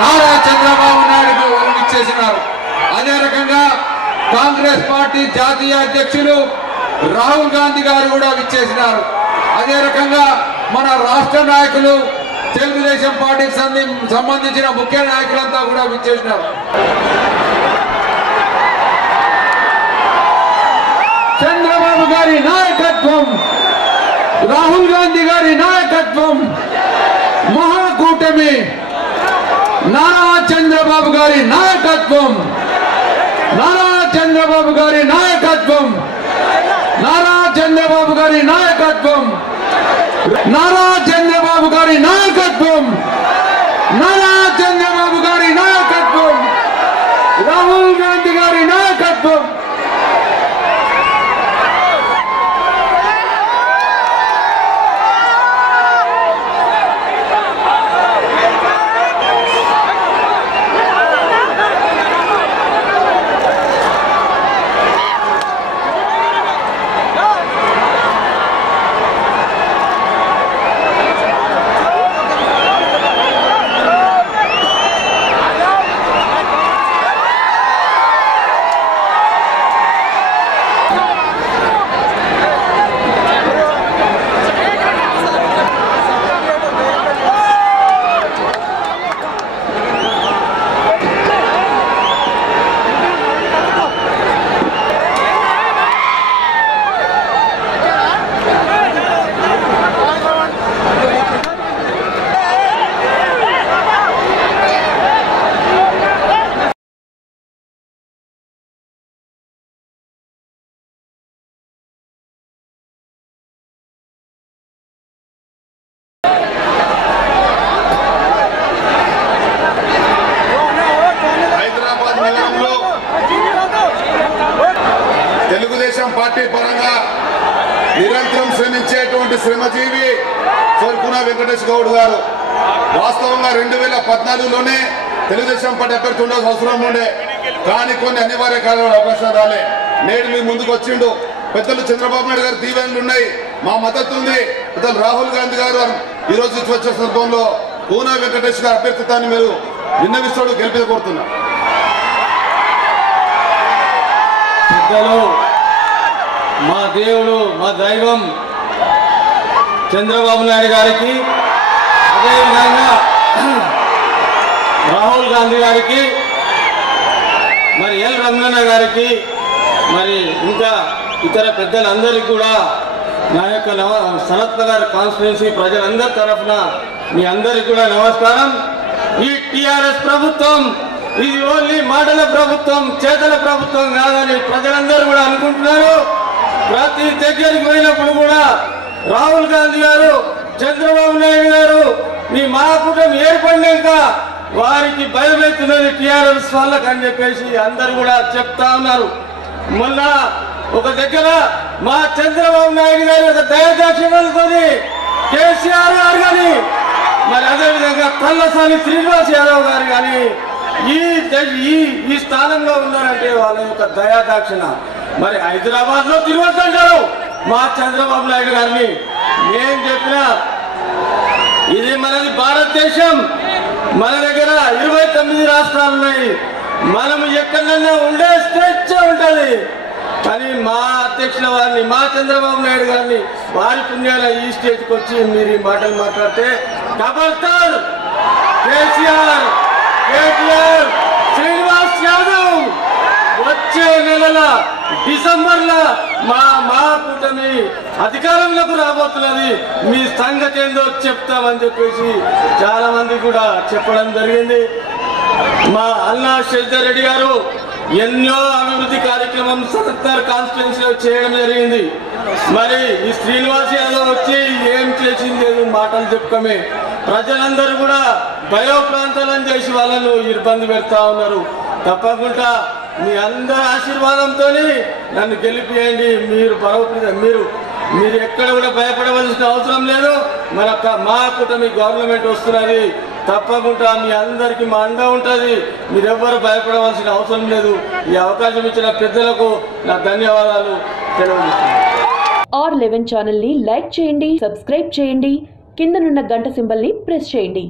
నారా చంద్రబాబు నాయుడుకు వరుణిచ్చేసినారు. అదే రకంగా కాంగ్రెస్ పార్టీ జాతీయ అధ్యక్షులు రాహుల్ గాంధీ గారు కూడా విచ్చేసినారు. అదే రకంగా మన రాష్ట్ర నాయకులు తెలుగుదేశం పార్టీకి సంబంధించిన ముఖ్య నాయకులంతా కూడా విచ్చేసినారు. చంద్రబాబు గారి నాయకత్వం, రాహుల్ గాంధీ గారి నాయకత్వం, మహాకూటమి, నారా చంద్రబాబు గారి నాయకత్వం, నారా చంద్రబాబు గారి నాయకత్వం, నారా చంద్రబాబు గారి నాయకత్వం, నారా చంద్రబాబు గారి నాయకత్వం, నారా చంద్రబాబు గారి నాయకత్వం, రాహుల్ గాంధీ గారి నాయకత్వం. తెలుగుదేశం పార్టీ పరంగా నిరంతరం శ్రమించేటువంటి శ్రమజీవి సోర్కున వెంకటేష్ గౌడ్ గారు వాస్తవంగా 2014లోనే తెలుగుదేశం పార్టీ అభ్యర్థి ఉండాల్సిన అవసరం ఉండే, కానీ కొన్ని అనివార్య కారణాల అవకాశం రాలే. నేడు మీ ముందుకు వచ్చిండు. పెద్దలు చంద్రబాబు నాయుడు గారు దీవెనలు ఉన్నాయి, మా మద్దతు ఉంది. పెద్దలు రాహుల్ గాంధీ గారు ఈ రోజు వచ్చే సందర్భంలో కూన వెంకటేష్ గారి అభ్యర్థిత్వాన్ని మీరు విన్నవిస్తూ గెలిపించబోతున్నారు. పెద్దలు, మా దేవుడు, మా దైవం చంద్రబాబు నాయుడు గారికి, అదేవిధంగా రాహుల్ గాంధీ గారికి, మరి ఎల్ రంగన్న గారికి, మరి ఇంకా ఇతర పెద్దలందరికీ కూడా నా యొక్క సనత్ నగర్ కాన్స్టిట్యున్సీ ప్రజలందరి తరఫున మీ అందరికీ కూడా నమస్కారం. ఈ టిఆర్ఎస్ ప్రభుత్వం ఇది ఓన్లీ మాటల ప్రభుత్వం, చేతల ప్రభుత్వం కాదని ప్రజలందరూ కూడా అనుకుంటున్నారు. ప్రతి దగ్గరికి పోయినప్పుడు కూడా రాహుల్ గాంధీ గారు, చంద్రబాబు నాయుడు గారు మీ మహాకూటమి ఏర్పడినాక వారికి భయమవుతున్నది టిఆర్ఎస్ వాళ్ళకి అని చెప్పేసి అందరు కూడా చెప్తా ఉన్నారు. మొన్న ఒక దగ్గర మా చంద్రబాబు నాయుడు గారి ఒక దయదాక్షిణ్యాలతో కేసీఆర్ గారు కానీ, మరి అదేవిధంగా తల్లసాని శ్రీనివాస్ యాదవ్ గారు కానీ ఈ స్థానంలో ఉన్నారంటే వాళ్ళ యొక్క దయాదాక్షిణ. మరి హైదరాబాద్ లో తిరుగుతుంటారు మా చంద్రబాబు నాయుడు గారిని. ఏం చెప్పినా ఇది మనది భారతదేశం, మన దగ్గర 29 రాష్ట్రాలు ఉన్నాయి. మనం ఎక్కడన్నా ఉండే స్వేచ్ఛ ఉంటుంది. కానీ మా అధ్యక్షుల వారిని, మా చంద్రబాబు నాయుడు గారిని వారి పుణ్యాల ఈ స్టేజ్కి వచ్చి మీరు ఈ మాటలు మాట్లాడితే ఖబర్దార్ కేసీఆర్, కేటీఆర్, శ్రీనివాస్ యాదవ్ వచ్చే నెలల డిసెంబర్లో మా కూటమి అధికారంలోకి రాబోతున్నది, మీ సంగతి ఏందో చెప్తామని చెప్పేసి చాలా మంది కూడా చెప్పడం జరిగింది. మా అన్నా శశిధర్ రెడ్డి గారు ఎన్నో అభివృద్ధి కార్యక్రమం సనత్ కాన్స్టిట్యున్సీలో చేయడం జరిగింది. మరి ఈ శ్రీనివాస్ యాదవ్ వచ్చి ఏం చేసింది లేదు, మాటలు చెప్పుకోమే. ప్రజలందరూ కూడా భయోప్రాంతాలను చేసి వాళ్ళను ఇబ్బంది పెడతా ఉన్నారు. తప్పకుండా మీ అందరి ఆశీర్వాదంతో నన్ను గెలిపియండి. మీరు ఎక్కడ కూడా భయపడవలసిన అవసరం లేదు. మా కూటమి గవర్నమెంట్ వస్తున్నది. తప్పకుండా మీ అందరికీ మా అండ ఉంటుంది. మీరెవ్వరు భయపడవలసిన అవసరం లేదు. ఈ అవకాశం ఇచ్చిన పెద్దలకు నా ధన్యవాదాలు తెలియజేస్తున్నాను. R11 ఛానల్ ని లైక్ చేయండి, సబ్స్క్రైబ్ చేయండి, కిందనున్న గంట సింబల్ ని ప్రెస్ చేయండి.